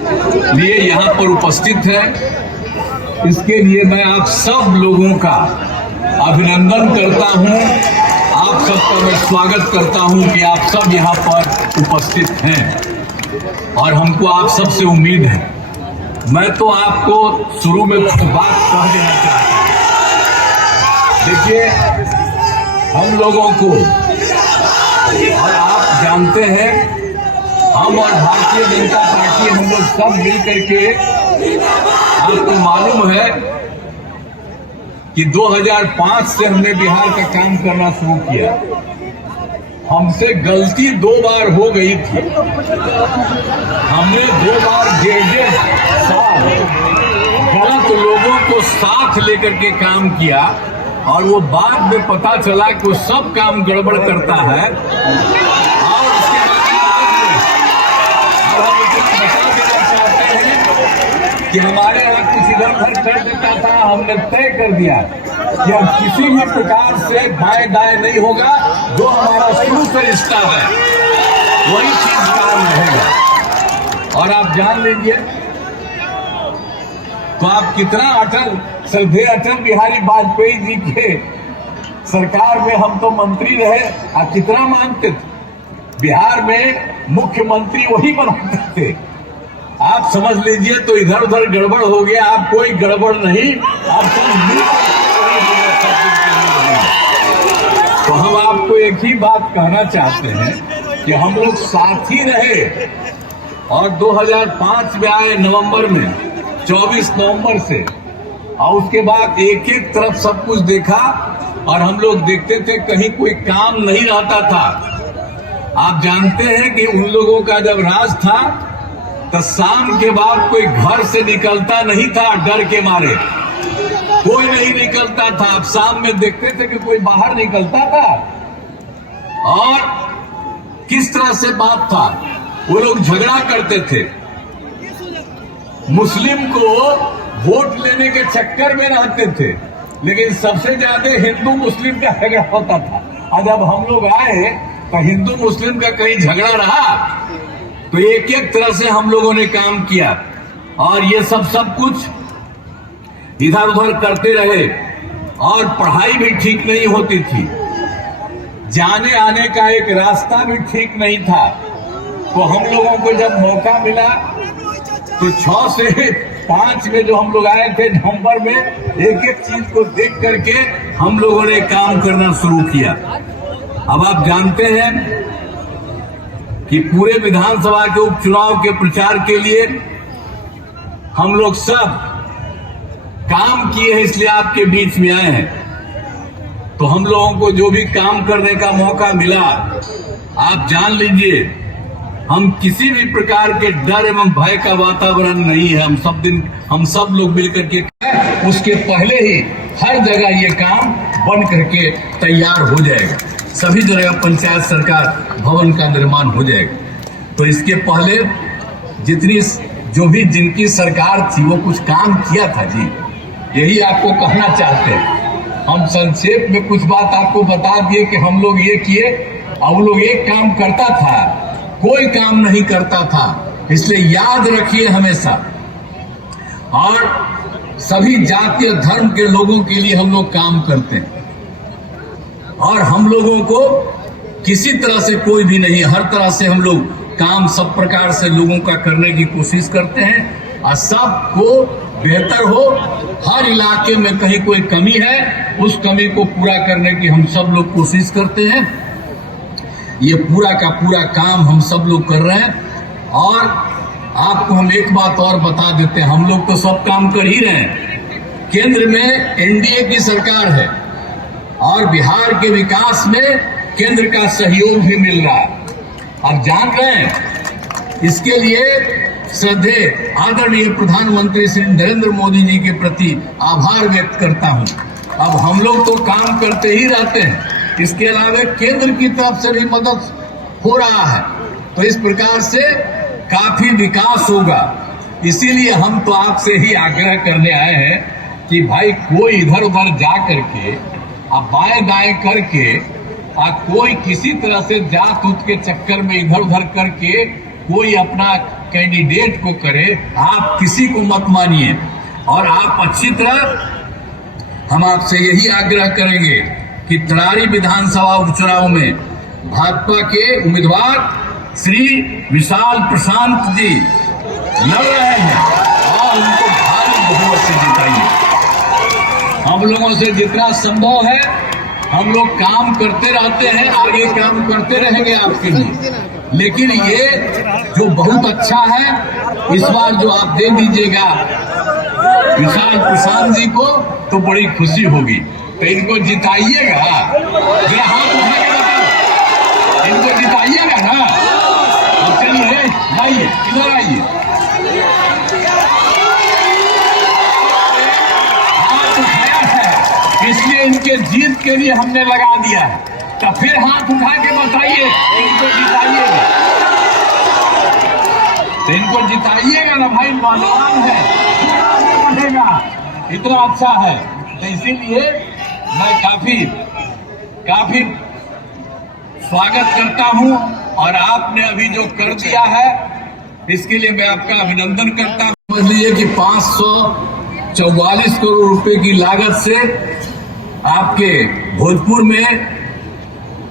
लिए यहाँ पर उपस्थित है, इसके लिए मैं आप सब लोगों का अभिनंदन करता हूँ। आप सबका मैं स्वागत करता हूँ कि आप सब यहाँ पर उपस्थित हैं और हमको आप सबसे उम्मीद है। मैं तो आपको शुरू में कुछ बात कह देना चाहता हूँ। देखिए, हम लोगों को और आप जानते हैं, हम और भारतीय जनता पार्टी हम लोग सब मिल करके, आपको मालूम है कि 2005 से हमने बिहार का काम करना शुरू किया। हमसे गलती 2 बार हो गई थी। हमने 2 बार 1.5 साल गलत लोगों को साथ लेकर के काम किया और वो बाद में पता चला कि वो सब काम गड़बड़ करता है। और उसके बाद हम बता देना चाहते हैं कि हमारे यहाँ कुछ इधर उधर कर देता था। हमने तय कर दिया कि अब किसी भी प्रकार से बाएं दाएं नहीं होगा। जो हमारा शुरू से रिश्ता है वही चीज काम रहेगा। और आप जान लीजिए तो आप कितना अटल श्रद्धेय अटल बिहारी वाजपेयी जी के सरकार में हम तो मंत्री रहे। आप कितना मानते थे? बिहार में मुख्यमंत्री वही बनाते थे। आप समझ लीजिए तो इधर उधर गड़बड़ हो गया। आप कोई गड़बड़ नहीं, आप सब तो हम आपको एक ही बात कहना चाहते हैं कि हम लोग साथ ही रहे और 2005 में आए नवंबर में, 24 नवंबर से, और उसके बाद एक एक तरफ सब कुछ देखा और हम लोग देखते थे कहीं कोई काम नहीं रहता था। आप जानते हैं कि उन लोगों का जब राज था तो शाम के बाद कोई घर से निकलता नहीं था, डर के मारे कोई नहीं निकलता था। आप शाम में देखते थे कि कोई बाहर निकलता था। और किस तरह से बात था, वो लोग झगड़ा करते थे। मुस्लिम को वोट लेने के चक्कर में रहते थे, लेकिन सबसे ज्यादा हिंदू मुस्लिम का झगड़ा होता था। और जब हम लोग आए तो हिंदू मुस्लिम का कहीं झगड़ा रहा? तो एक एक तरह से हम लोगों ने काम किया और ये सब कुछ इधर उधर करते रहे। और पढ़ाई भी ठीक नहीं होती थी, जाने आने का एक रास्ता भी ठीक नहीं था। तो हम लोगों को जब मौका मिला तो 6 से 5 में जो हम लोग आए थे नवंबर में, एक एक चीज को देख करके हम लोगों ने काम करना शुरू किया। अब आप जानते हैं कि पूरे विधानसभा के उपचुनाव के प्रचार के लिए हम लोग सब काम किए हैं, इसलिए आपके बीच में आए हैं। तो हम लोगों को जो भी काम करने का मौका मिला, आप जान लीजिए हम किसी भी प्रकार के डर एवं भय का वातावरण नहीं है। हम सब लोग मिलकर के उसके पहले ही हर जगह ये काम बन करके तैयार हो जाएगा। सभी जगह पंचायत सरकार भवन का निर्माण हो जाएगा। तो इसके पहले जिनकी सरकार थी वो कुछ काम किया था जी, यही आपको कहना चाहते हैं। हम संक्षेप में कुछ बात आपको बता दिए कि हम लोग ये किए और वो लोग एक काम करता था, कोई काम नहीं करता था। इसलिए याद रखिए हमेशा। और सभी जातीय धर्म के लोगों के लिए हम लोग काम करते हैं और हम लोगों को किसी तरह से कोई भी नहीं, हर तरह से हम लोग काम सब प्रकार से लोगों का करने की कोशिश करते हैं और सबको बेहतर हो। हर इलाके में कहीं कोई कमी है, उस कमी को पूरा करने की हम सब लोग कोशिश करते हैं। ये पूरा का पूरा काम हम सब लोग कर रहे हैं। और आपको हम एक बात और बता देते हैं, हम लोग तो सब काम कर ही रहे हैं। केंद्र में एनडीए की सरकार है और बिहार के विकास में केंद्र का सहयोग भी मिल रहा है। आप जान रहे हैं, इसके लिए श्रद्धेय आदरणीय प्रधानमंत्री श्री नरेंद्र मोदी जी के प्रति आभार व्यक्त करता हूं। अब हम लोग तो काम करते ही रहते हैं, इसके अलावा केंद्र की तरफ से भी मदद हो रहा है। तो इस प्रकार से काफी विकास होगा। इसीलिए हम तो आपसे ही आग्रह करने आए हैं कि भाई कोई इधर उधर जा करके बाएं दाएं करके कोई किसी तरह से जात उत के चक्कर में इधर उधर करके कोई अपना कैंडिडेट को करे, आप किसी को मत मानिए। और आप अच्छी तरह हम आपसे यही आग्रह करेंगे कि तरारी विधानसभा उपचुनाव में भाजपा के उम्मीदवार श्री विशाल प्रशांत जी लड़ रहे हैं और उनको भारी बहुमत से जिताइए। हम लोगों से जितना संभव है हम लोग काम करते रहते हैं, आगे काम करते रहेंगे आपके लिए। लेकिन ये जो बहुत अच्छा है, इस बार जो आप दे दीजिएगा विशाल प्रशांत जी को तो बड़ी खुशी होगी। तो इनको जिताइएगा, जरा हाथ उठा के बताओ, इनको जिताइएगा ना। अब चलिए आइए, इधर आइए, हाथ उठाया है इसलिए इनके जीत के लिए हमने लगा दिया है। तो फिर हाथ उठा के बताइए इनको जिताइएगा, तो इनको जिताइएगा ना भाई, नौजवान है, इतना अच्छा है। तो इसीलिए मैं काफी स्वागत करता हूं और आपने अभी जो कर दिया है इसके लिए मैं आपका अभिनंदन करता हूं। समझ लीजिए कि 544 करोड़ रुपए की लागत से आपके भोजपुर में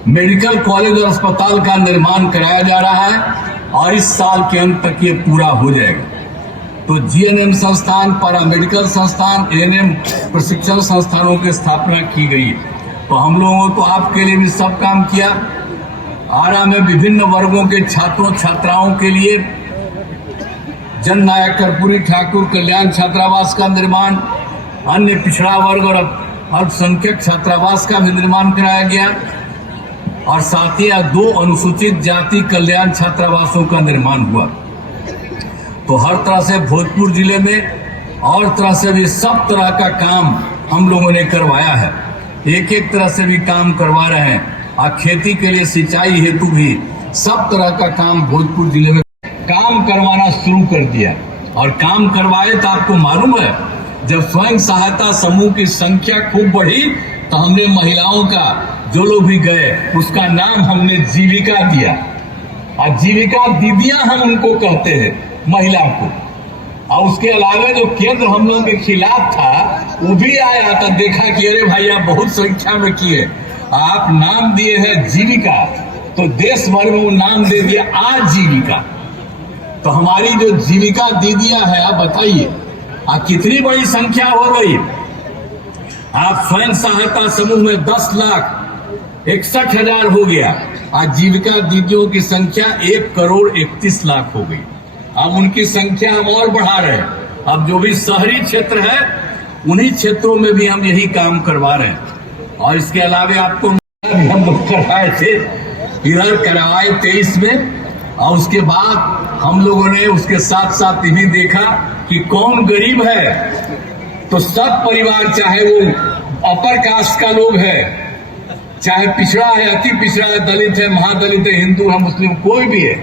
मेडिकल कॉलेज और अस्पताल का निर्माण कराया जा रहा है और इस साल के अंत तक ये पूरा हो जाएगा। तो जीएनएम संस्थान, पैरामेडिकल संस्थान, एएनएम प्रशिक्षण संस्थानों की स्थापना की गई। तो हम लोगों तो आपके लिए भी सब काम किया। आरा में विभिन्न वर्गों के छात्रों छात्राओं के लिए जन नायक कर्पूरी ठाकुर कल्याण छात्रावास का निर्माण, अन्य पिछड़ा वर्ग और अल्पसंख्यक छात्रावास का भी निर्माण कराया गया और साथ ही 2 अनुसूचित जाति कल्याण छात्रावासों का निर्माण हुआ। तो हर तरह से भोजपुर जिले में और तरह से भी सब तरह का काम हम लोगों ने करवाया है, एक तरह से भी काम करवा रहे हैं। और खेती के लिए सिंचाई हेतु भी सब तरह का काम भोजपुर जिले में काम करवाना शुरू कर दिया। और काम करवाए तो आपको मालूम है, जब स्वयं सहायता समूह की संख्या खूब बढ़ी तो हमने महिलाओं का, जो लोग भी गए, उसका नाम हमने जीविका दिया। और जीविका दीदियां हम उनको कहते हैं, महिला को। और उसके अलावा जो केंद्र हम लोगों के खिलाफ था वो भी आया था, देखा कि अरे भाई आप बहुत संख्या में किए, आप नाम दिए हैं जीविका, तो देश भर में वो नाम दे दिया आजीविका। तो हमारी जो जीविका दीदियां है, आप बताइए कितनी बड़ी संख्या हो गई। आप स्वयं सहायता समूह में 10,61,000 हो गया। आजीविका दीदियों की संख्या 1,31,00,000 हो गई। अब उनकी संख्या हम और बढ़ा रहे हैं। अब जो भी शहरी क्षेत्र है उन्हीं क्षेत्रों में भी हम यही काम करवा रहे हैं। और इसके अलावा आपको हम लोग करवाए थे, इधर करवाए 23 में। और उसके बाद हम लोगों ने उसके साथ साथ ये भी देखा कि कौन गरीब है, तो सब परिवार, चाहे वो अपर कास्ट का लोग है, चाहे पिछड़ा है, अति पिछड़ा है, दलित है, महादलित है, हिंदू है, मुस्लिम, कोई भी है,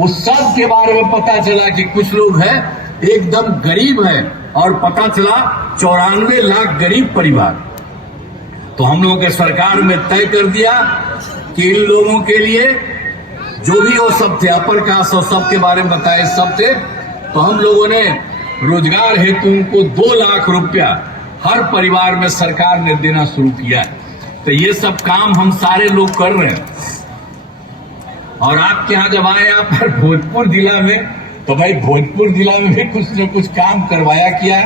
उस सब के बारे में पता चला कि कुछ लोग हैं एकदम गरीब है। और पता चला 94 लाख गरीब परिवार। तो हम लोगों के सरकार में तय कर दिया कि इन लोगों के लिए जो भी वो सब थे, अपर कास्ट और सब के बारे में बताए सब थे, तो हम लोगों ने रोजगार हेतु उनको 2 लाख रुपया हर परिवार में सरकार ने देना शुरू किया। तो ये सब काम हम सारे लोग कर रहे हैं। और आपके यहाँ जब आए आप भोजपुर जिला में, तो भाई भोजपुर जिला में भी कुछ न कुछ काम करवाया किया।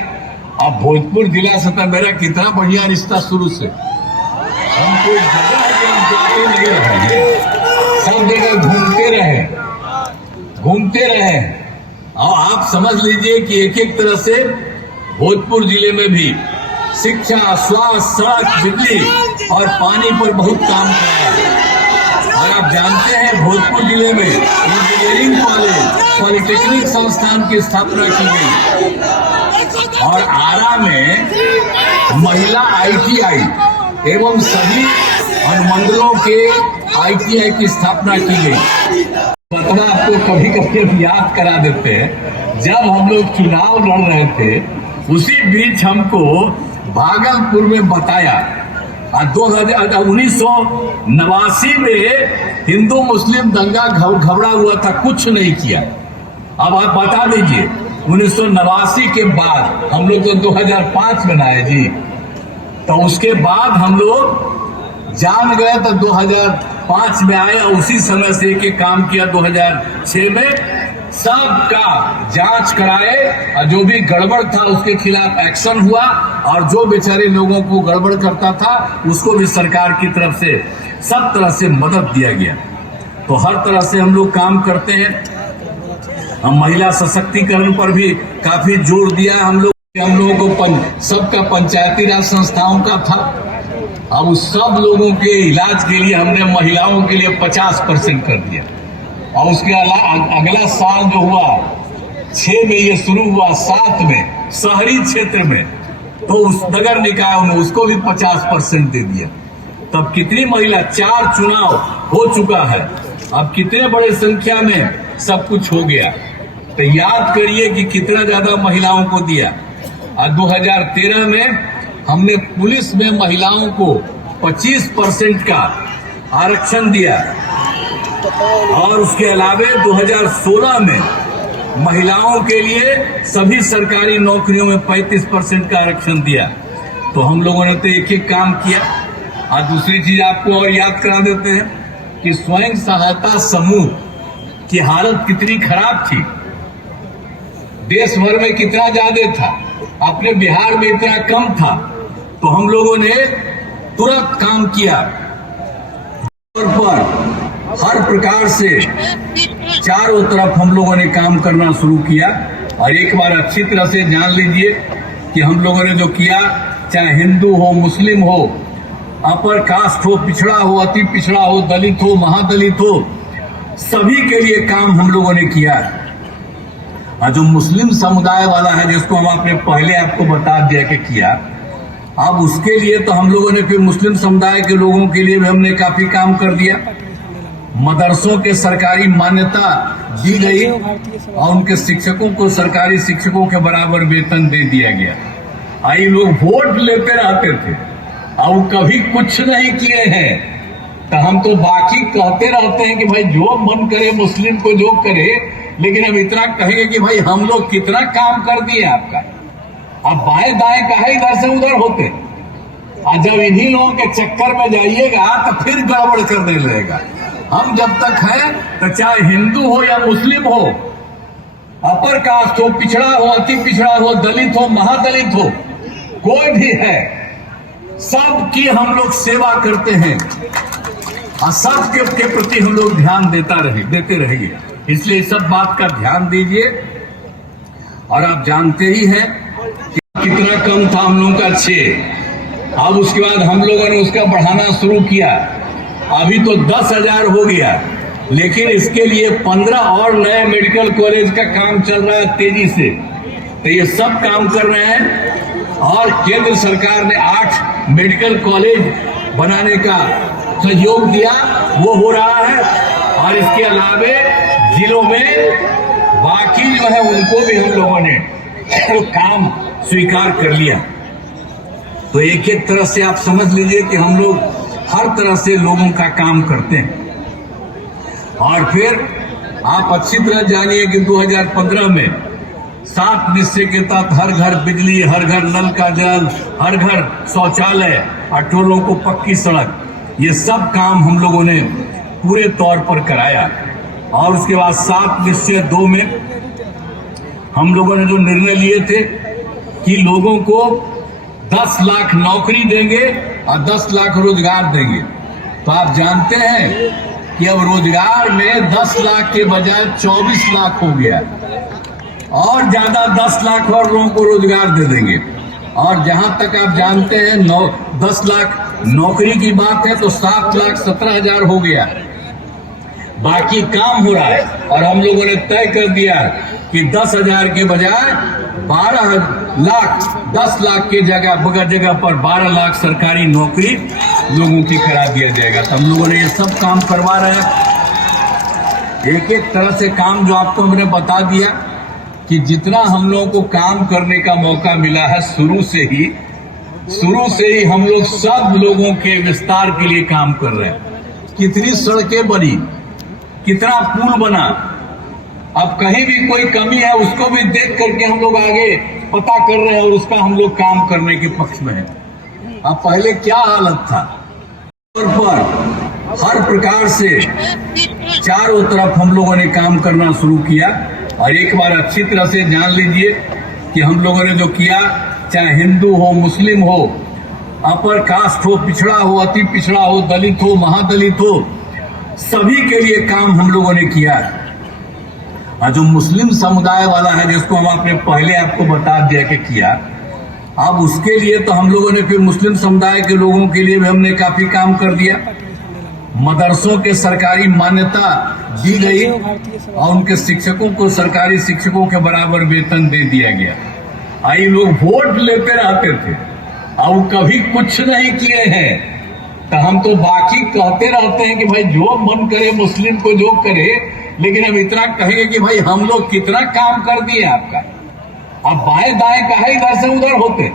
अब भोजपुर जिला से तो मेरा कितना बढ़िया रिश्ता शुरू से, हम कोई जगह जाते नहीं रहे, सब जगह घूमते रहे। और आप समझ लीजिए कि एक तरह से भोजपुर जिले में भी शिक्षा, स्वास्थ्य, सड़क, बिजली और पानी पर बहुत काम कराया। और आप जानते हैं भोजपुर जिले में इंजीनियरिंग कॉलेज, पॉलिटेक्निक संस्थान की स्थापना की गई। और आरा में महिला आईटीआई एवं सभी अनुमंडलों के आईटीआई की स्थापना की गई। घटना आपको कभी कभी याद करा देते हैं, जब हम लोग चुनाव लड़ रहे थे उसी बीच हमको भागलपुर में बताया, 1989 में हिंदू मुस्लिम दंगा घबरा हुआ था, कुछ नहीं किया। अब आप बता दीजिए 1989 के बाद हम लोग तो 2005 में आए जी, तो उसके बाद हम लोग जान गए तो 2005 में आए और उसी समय से एक काम किया। 2006 में सबका जांच कराए और जो भी गड़बड़ था उसके खिलाफ एक्शन हुआ, और जो बेचारे लोगों को गड़बड़ करता था उसको भी सरकार की तरफ से सब तरह से मदद दिया गया। तो हर तरह से हम लोग काम करते हैं। हम महिला सशक्तिकरण पर भी काफी जोर दिया हम लोगों को सबका पंचायती राज संस्थाओं का था। अब उस सब लोगों के इलाज के लिए हमने महिलाओं के लिए 50% कर दिया। और उसके अगला साल जो हुआ 6 में ये शुरू हुआ, 7 में शहरी क्षेत्र में तो उस नगर निकाय ने उसको भी 50% दे दिया। तब कितनी महिला, 4 चुनाव हो चुका है, अब कितने बड़े संख्या में सब कुछ हो गया। तो याद करिए कि कितना ज्यादा महिलाओं को दिया। और 2013 में हमने पुलिस में महिलाओं को 25% का आरक्षण दिया, और उसके अलावा 2016 में महिलाओं के लिए सभी सरकारी नौकरियों में 35% का आरक्षण दिया। तो हम लोगों ने तो एक एक काम किया। और दूसरी चीज आपको और याद करा देते हैं कि स्वयं सहायता समूह की हालत कितनी खराब थी, देश भर में कितना ज्यादा था, अपने बिहार में इतना कम था। तो हम लोगों ने तुरंत काम किया पर हर प्रकार से चारों तरफ हम लोगों ने काम करना शुरू किया। और एक बार अच्छी तरह से जान लीजिए कि हम लोगों ने जो किया, चाहे हिंदू हो, मुस्लिम हो, अपर कास्ट हो, पिछड़ा हो, अति पिछड़ा हो, दलित हो, महादलित हो, सभी के लिए काम हम लोगों ने किया। और जो मुस्लिम समुदाय वाला है, जिसको हम आपने पहले आपको बता दिया कि किया, अब उसके लिए तो हम लोगों ने फिर मुस्लिम समुदाय के लोगों के लिए भी हमने काफी काम कर दिया। मदरसों के सरकारी मान्यता दी गई और उनके शिक्षकों को सरकारी शिक्षकों के बराबर वेतन दे दिया गया। आई लोग वोट लेते रहते थे और कभी कुछ नहीं किए हैं। तो हम तो बाकी कहते रहते हैं कि भाई जो मन करे मुस्लिम को जो करे, लेकिन हम इतना कहेंगे कि भाई हम लोग कितना काम कर दिए आपका। अब बाएं दाएं कहे इधर से उधर होते, और जब इन्हीं लोगों के चक्कर में जाइएगा तो फिर गड़बड़ करने लगेगा। हम जब तक हैं तो चाहे हिंदू हो या मुस्लिम हो, अपर कास्ट हो, पिछड़ा हो, अति पिछड़ा हो, दलित हो, महादलित हो, कोई भी है, सबकी हम लोग सेवा करते हैं और सबके प्रति हम लोग ध्यान देते रहेंगे। इसलिए सब बात का ध्यान दीजिए। और आप जानते ही हैं कि कितना कम था हम लोगों का 6, अब उसके बाद हम लोगों ने उसका बढ़ाना शुरू किया। अभी तो 10,000 हो गया, लेकिन इसके लिए 15 और नए मेडिकल कॉलेज का काम चल रहा है तेजी से। तो ये सब काम कर रहे हैं, और केंद्र सरकार ने 8 मेडिकल कॉलेज बनाने का सहयोग दिया, वो हो रहा है। और इसके अलावे जिलों में बाकी जो है उनको भी हम लोगों ने काम स्वीकार कर लिया। तो एक एक तरह से आप समझ लीजिए कि हम लोग हर तरह से लोगों का काम करते हैं। और फिर आप अच्छी तरह जानिए कि 2015 में 7 निश्चय के तहत हर घर बिजली, हर घर नल का जल, हर घर शौचालय, टोलों को पक्की सड़क, ये सब काम हम लोगों ने पूरे तौर पर कराया। और उसके बाद 7 निश्चय 2 में हम लोगों ने जो निर्णय लिए थे कि लोगों को 10 लाख नौकरी देंगे और 10 लाख रोजगार देंगे। तो आप जानते हैं कि अब रोजगार में 10 लाख के बजाय 24 लाख हो गया, और ज्यादा 10 लाख और लोगों को रोजगार दे देंगे। और जहां तक आप जानते हैं 10 लाख नौकरी की बात है तो 7,17,000 हो गया। बाकी काम हो रहा है, और हम लोगों ने तय कर दिया कि 10,000 के बजाय 12 लाख, 10 लाख की जगह पर 12 लाख सरकारी नौकरी लोगों की करा दिया जाएगा। तो हम लोगों ने ये सब काम करवा रहे हैं। एक एक तरह से काम जो आपको हमने बता दिया कि जितना हम लोगों को काम करने का मौका मिला है शुरू से ही, शुरू से ही हम लोग सब लोगों के विस्तार के लिए काम कर रहे हैं। कितनी सड़कें बनी, कितना पुल बना, अब कहीं भी कोई कमी है उसको भी देख करके हम लोग आगे पता कर रहे हैं और उसका हम लोग काम करने के पक्ष में है। अब पहले क्या हालत था, पर हर प्रकार से चारों तरफ हम लोगों ने काम करना शुरू किया। और एक बार अच्छी तरह से जान लीजिए कि हम लोगों ने जो किया, चाहे हिंदू हो, मुस्लिम हो, अपर कास्ट हो, पिछड़ा हो, अति पिछड़ा हो, दलित हो, महादलित हो, सभी के लिए काम हम लोगों ने किया। और जो मुस्लिम समुदाय वाला है, जिसको हम आपने पहले आपको बता दिया कि किया, अब उसके लिए तो हम लोगों ने फिर मुस्लिम समुदाय के लोगों के लिए भी हमने काफी काम कर दिया। मदरसों के सरकारी मान्यता दी गई और उनके शिक्षकों को सरकारी शिक्षकों के बराबर वेतन दे दिया गया। आई लोग वोट लेते रहते थे और कभी कुछ नहीं किए हैं, तो हम तो बाकी कहते रहते हैं कि भाई जो मन करे मुस्लिम को जो करे, लेकिन हम इतना कहेंगे कि भाई हम लोग कितना काम कर दिए आपका। अब बाएं दाएं कहे इधर से उधर होते,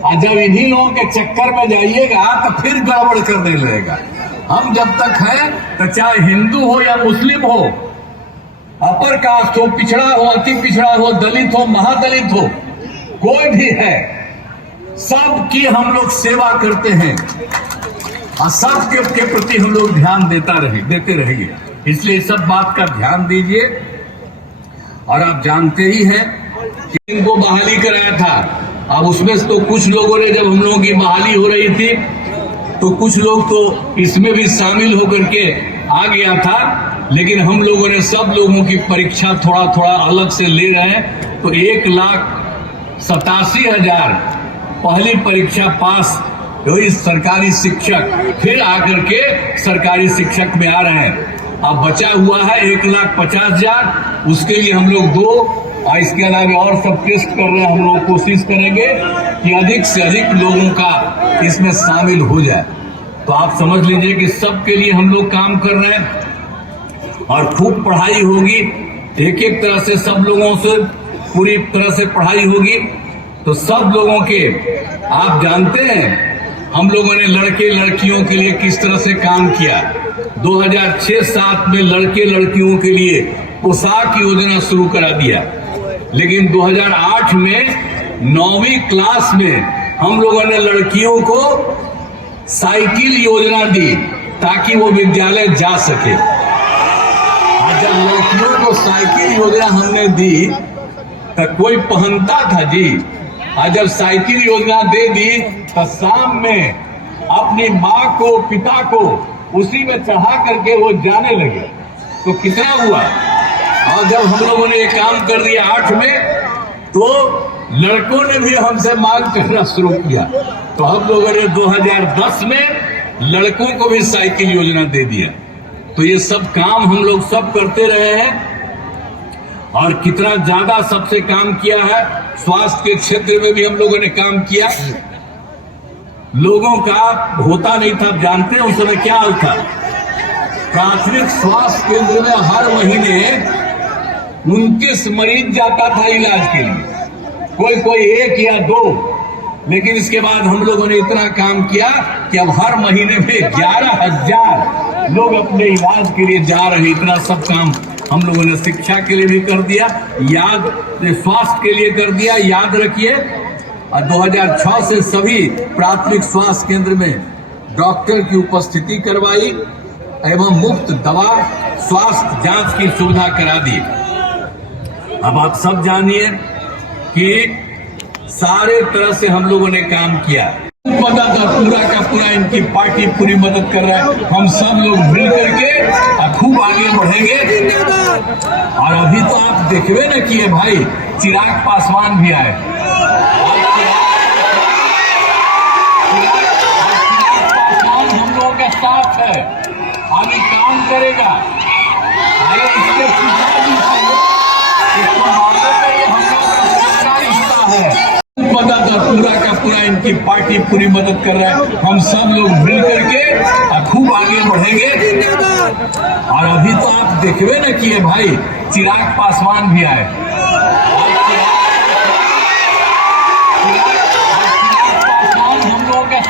और जब इन्हीं लोगों के चक्कर में जाइएगा तो फिर गड़बड़ करने लगेगा। हम जब तक हैं तो चाहे हिंदू हो या मुस्लिम हो, अपर कास्ट हो, पिछड़ा हो, अति पिछड़ा हो, दलित हो, महादलित हो, कोई भी है, सबकी हम लोग सेवा करते हैं और सबके प्रति हम लोग ध्यान देते रहिए। इसलिए सब बात का ध्यान दीजिए। और आप जानते ही हैं कि इनको बहाली कराया था। अब उसमें तो कुछ लोगों ने, जब हम लोगों की बहाली हो रही थी तो कुछ लोग तो इसमें भी शामिल होकर के आ गया था, लेकिन हम लोगों ने सब लोगों की परीक्षा थोड़ा थोड़ा अलग से ले रहे हैं। तो 1,87,000 पहली परीक्षा पास हुई सरकारी शिक्षक फिर आकर के सरकारी शिक्षक में आ रहे हैं। अब बचा हुआ है 1,50,000, उसके लिए हम लोग 2 और इसके अलावा और सब टेस्ट कर रहे हैं। हम लोग कोशिश करेंगे कि अधिक से अधिक लोगों का इसमें शामिल हो जाए। तो आप समझ लीजिए कि सबके लिए हम लोग काम कर रहे हैं और खूब पढ़ाई होगी, एक एक तरह से सब लोगों से पूरी तरह से पढ़ाई होगी। तो सब लोगों के, आप जानते हैं हम लोगों ने लड़के लड़कियों के लिए किस तरह से काम किया। 2006-07 में लड़के लड़कियों के लिए पोशाक योजना शुरू करा दिया, लेकिन 2008 में 9वीं क्लास में हम लोगों ने लड़कियों को साइकिल योजना दी ताकि वो विद्यालय जा सके। और जब लड़कियों को साइकिल योजना हमने दी तो कोई पहनता था जी, और जब साइकिल योजना दे दी तो शाम में अपनी माँ को, पिता को उसी में चढ़ा करके वो जाने लगे। तो कितना हुआ। और जब हम लोगों ने ये काम कर दिया 8 में, तो लड़कों ने भी हमसे मांग करना शुरू किया। तो हम लोगों ने 2010 में लड़कों को भी साइकिल योजना दे दिया। तो ये सब काम हम लोग सब करते रहे हैं और कितना ज्यादा सबसे काम किया है। स्वास्थ्य के क्षेत्र में भी हम लोगों ने काम किया। लोगों का होता नहीं था, जानते हैं उस समय क्या हाल था। प्राथमिक स्वास्थ्य केंद्र में हर महीने 29 मरीज जाता था इलाज के लिए, कोई 1 या 2। लेकिन इसके बाद हम लोगों ने इतना काम किया कि अब हर महीने में 11,000 लोग अपने इलाज के लिए जा रहे हैं। इतना सब काम हम लोगों ने शिक्षा के लिए भी कर दिया, स्वास्थ्य के लिए कर दिया। याद रखिए, 2006 से सभी प्राथमिक स्वास्थ्य केंद्र में डॉक्टर की उपस्थिति करवाई एवं मुफ्त दवा, स्वास्थ्य जांच की सुविधा करा दी। अब आप सब जानिए कि सारे तरह से हम लोगों ने काम किया। मदद पूरा का पूरा इनकी पार्टी पूरी मदद कर रहा है। हम सब लोग मिल करके खूब आगे बढ़ेंगे। और अभी तो आप देखबे न किए भाई, चिराग पासवान भी आए। पासवान हम लोगों का साथ है, आगे काम करेगा। अरे इसके पिताजी मदद पूरा का पूरा इनकी पार्टी पूरी मदद कर रहा है। हम सब लोग मिल करके खूब आगे बढ़ेंगे। और अभी तो आप देखबे न किए भाई, चिराग पासवान भी आए।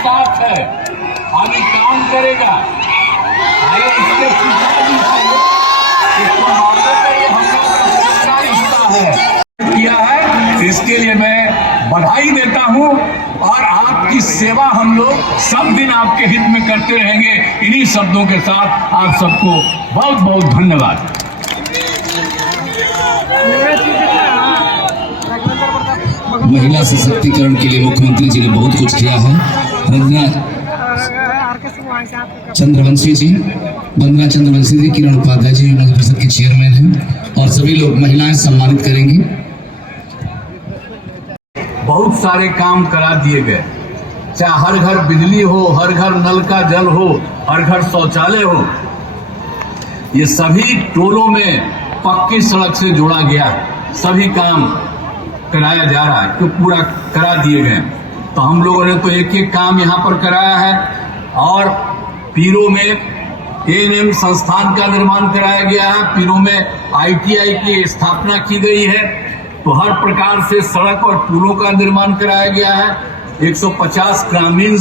साथ है, अभी काम करेगा। अरे इसके पिताजी से इसको मालूम है ये हम लोग का सच्चा रिश्ता है किया है, इसके लिए मैं बधाई देता हूँ। और आपकी सेवा हम लोग सब दिन आपके हित में करते रहेंगे। इन्हीं शब्दों के साथ आप सबको बहुत बहुत धन्यवाद। महिला सशक्तिकरण के लिए मुख्यमंत्री जी ने बहुत कुछ किया है। वंदना चंद्रवंशी जी, किरण उपाध्याय जी नगर परिषद के चेयरमैन हैं और सभी लोग महिलाएं सम्मानित करेंगी। बहुत सारे काम करा दिए गए, चाहे हर घर बिजली हो, हर घर नल का जल हो, हर घर शौचालय हो। ये सभी टोलों में पक्की सड़क से जोड़ा गया, सभी काम कराया जा रहा है, तो पूरा करा दिए गए। तो हम लोगों ने तो एक एक काम यहाँ पर कराया है। और पीरों में एएनएम संस्थान का निर्माण कराया गया है, पीरों में ITI की स्थापना की गई है। तो हर प्रकार से सड़क और पुलों का निर्माण कराया गया है। 150 ग्रामीण